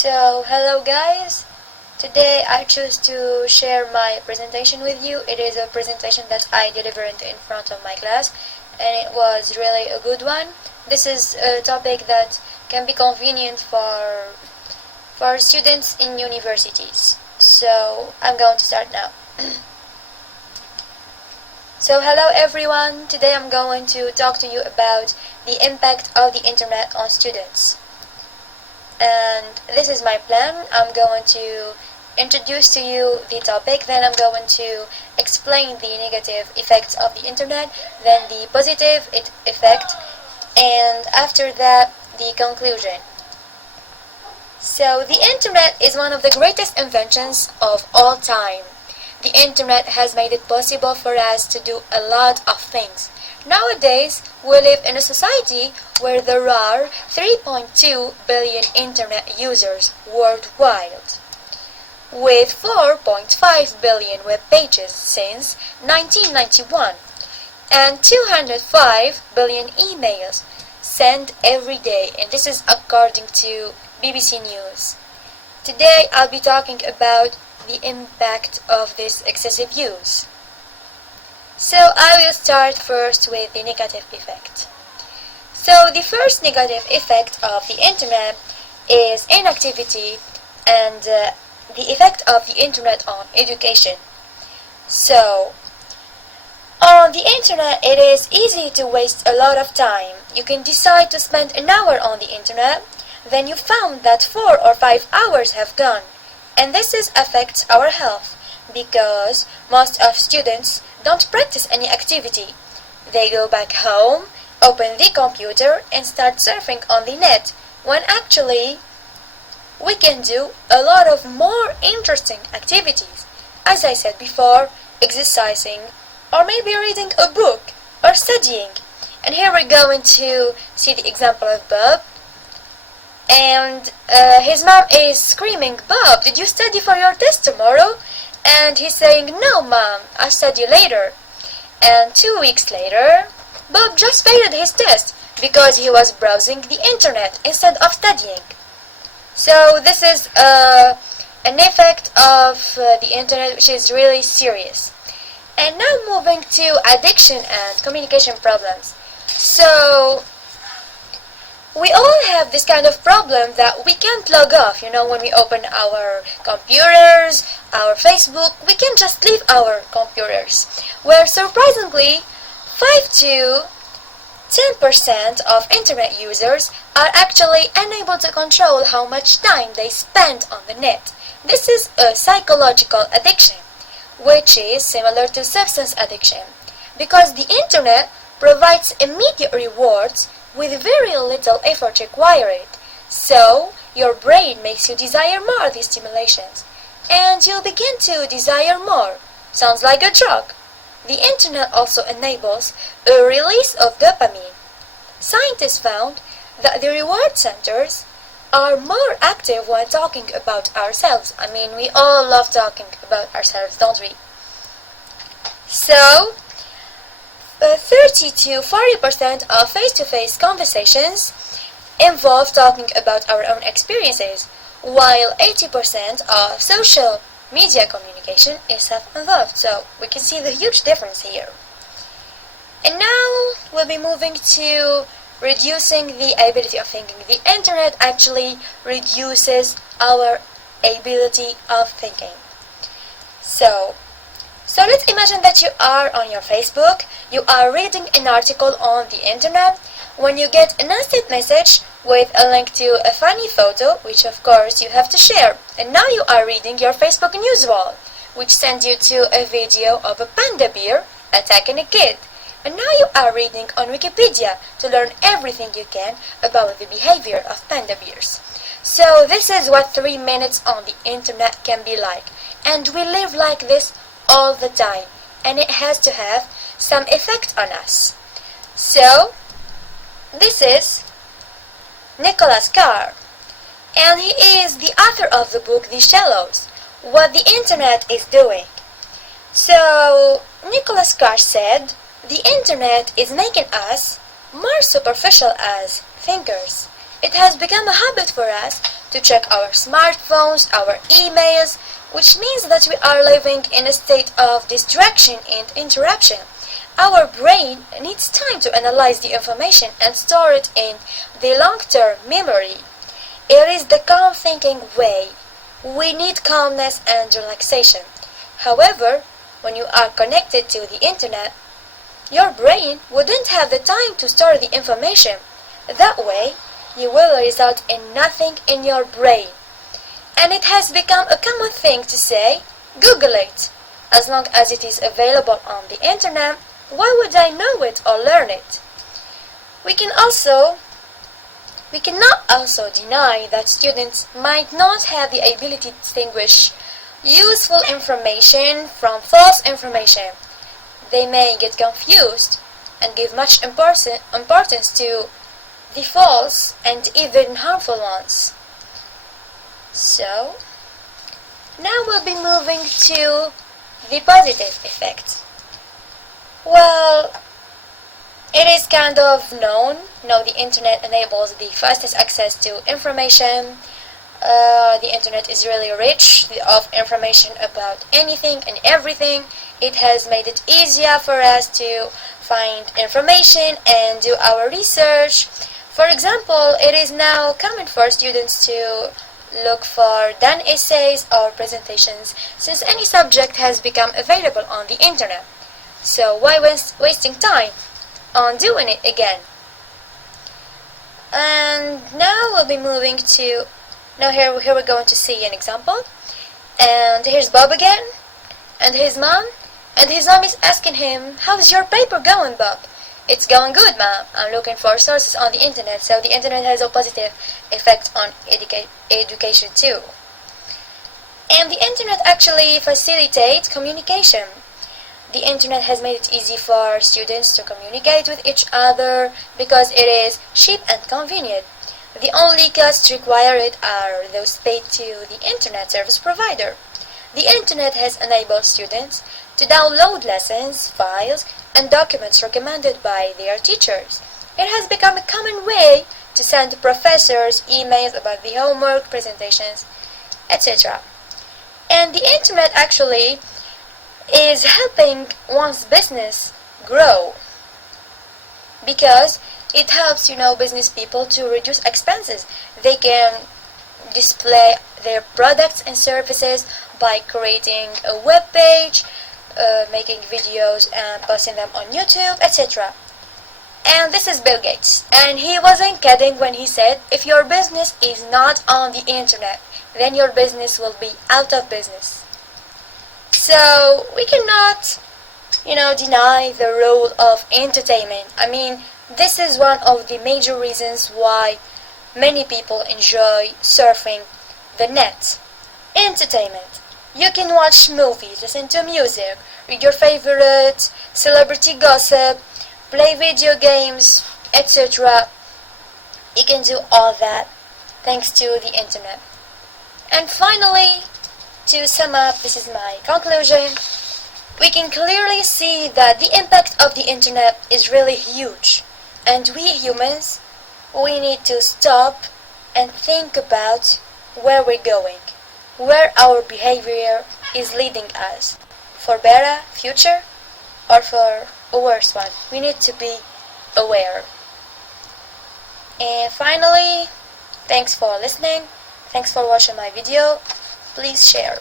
Hello guys. Today I choose to share my presentation with you. It is a presentation that I delivered in front of my class, and it was really a good one. This is a topic that can be convenient for students in universities. So I'm going to start now. Hello everyone. Today I'm going to talk to you about the impact of the internet on students. And this is my plan. I'm going to introduce to you the topic, then I'm going to explain the negative effects of the internet, then the positive effect, and after that the conclusion. So the internet is one of the greatest inventions of all time. The internet has made it possible for us to do a lot of things. Nowadays, we live in a society where there are 3.2 billion internet users worldwide, with 4.5 billion web pages since 1991, and 205 billion emails sent every day, and this is according to BBC News. Today, I'll be talking about the impact of this excessive use. So I will start first with the negative effect. So the first negative effect of the internet is inactivity and the effect of the internet on education. So on the internet it is easy to waste a lot of time. You can decide to spend an hour on the internet, then you found that 4 or 5 hours have gone, and this affects our health because most of students don't practice any activity. They go back home, open the computer and start surfing on the net, when actually we can do a lot of more interesting activities. As I said before, exercising, or maybe reading a book, or studying. And here we're going to see the example of Bob. And his mom is screaming, "Bob, did you study for your test tomorrow?" And he's saying, "No, Mom, I'll study later." And 2 weeks later, Bob just failed his test because he was browsing the internet instead of studying. So this is an effect of the internet which is really serious. And now moving to addiction and communication problems. So we all have this kind of problem that we can't log off. When we open our computers, our Facebook, we can't just leave our computers. Where surprisingly, 5 to 10% of internet users are actually unable to control how much time they spend on the net. This is a psychological addiction, which is similar to substance addiction, because the internet provides immediate rewards with very little effort required. So, your brain makes you desire more of these stimulations, and you'll begin to desire more. Sounds like a drug. The internet also enables a release of dopamine. Scientists found that the reward centers are more active when talking about ourselves. I mean, we all love talking about ourselves, don't we? So, 30 to 40% of face-to-face conversations involve talking about our own experiences, while 80% of social media communication is self-involved. So we can see the huge difference here. And now we'll be moving to reducing the ability of thinking. The internet actually reduces our ability of thinking. So let's imagine that you are on your Facebook, you are reading an article on the internet, when you get an instant message with a link to a funny photo, which of course you have to share. And now you are reading your Facebook news wall, which sends you to a video of a panda bear attacking a kid. And now you are reading on Wikipedia to learn everything you can about the behavior of panda bears. So this is what 3 minutes on the internet can be like. And we live like this all the time, and it has to have some effect on us. So this is Nicholas Carr, and he is the author of the book The Shallows, What the Internet is Doing. So Nicholas Carr said, "The internet is making us more superficial as thinkers. It has become a habit for us to check our smartphones, our emails, which means that we are living in a state of distraction and interruption. Our brain needs time to analyze the information and store it in the long-term memory. It is the calm thinking way. We need calmness and relaxation. However, when you are connected to the internet, your brain wouldn't have the time to store the information. That way, you will result in nothing in your brain. And it has become a common thing to say, Google it. As long as it is available on the internet, why would I know it or learn it? We cannot also deny that students might not have the ability to distinguish useful information from false information. They may get confused and give much importance to the false and even harmful ones. So, now we'll be moving to the positive effect. Well, it is kind of known. The internet enables the fastest access to information. The internet is really rich of information about anything and everything. It has made it easier for us to find information and do our research. For example, it is now common for students to look for done essays or presentations since any subject has become available on the internet. So why wasting time on doing it again? And now we'll be moving to, here we're going to see an example. And here's Bob again, and his mom is asking him, how's your paper going, Bob? It's going good, Mom. I'm looking for sources on the internet, so the internet has a positive effect on education too. And the internet actually facilitates communication. The internet has made it easy for students to communicate with each other because it is cheap and convenient. The only costs required are those paid to the internet service provider. The internet has enabled students to download lessons, files, and documents recommended by their teachers. It has become a common way to send professors emails about the homework, presentations, etc. And the internet actually is helping one's business grow because it helps, business people to reduce expenses. They can display their products and services by creating a web page, making videos and posting them on YouTube, etc. And this is Bill Gates, and he wasn't kidding when he said, if your business is not on the internet, then your business will be out of business. So we cannot, deny the role of entertainment. This is one of the major reasons why many people enjoy surfing the net. Entertainment. You can watch movies, listen to music, read your favorite celebrity gossip, play video games, etc. You can do all that thanks to the internet. And finally, to sum up, this is my conclusion. We can clearly see that the impact of the internet is really huge. And we humans, we need to stop and think about where we're going, where our behavior is leading us, for better future or for a worse one. We need to be aware. And finally, thanks for listening. Thanks for watching my video. Please share.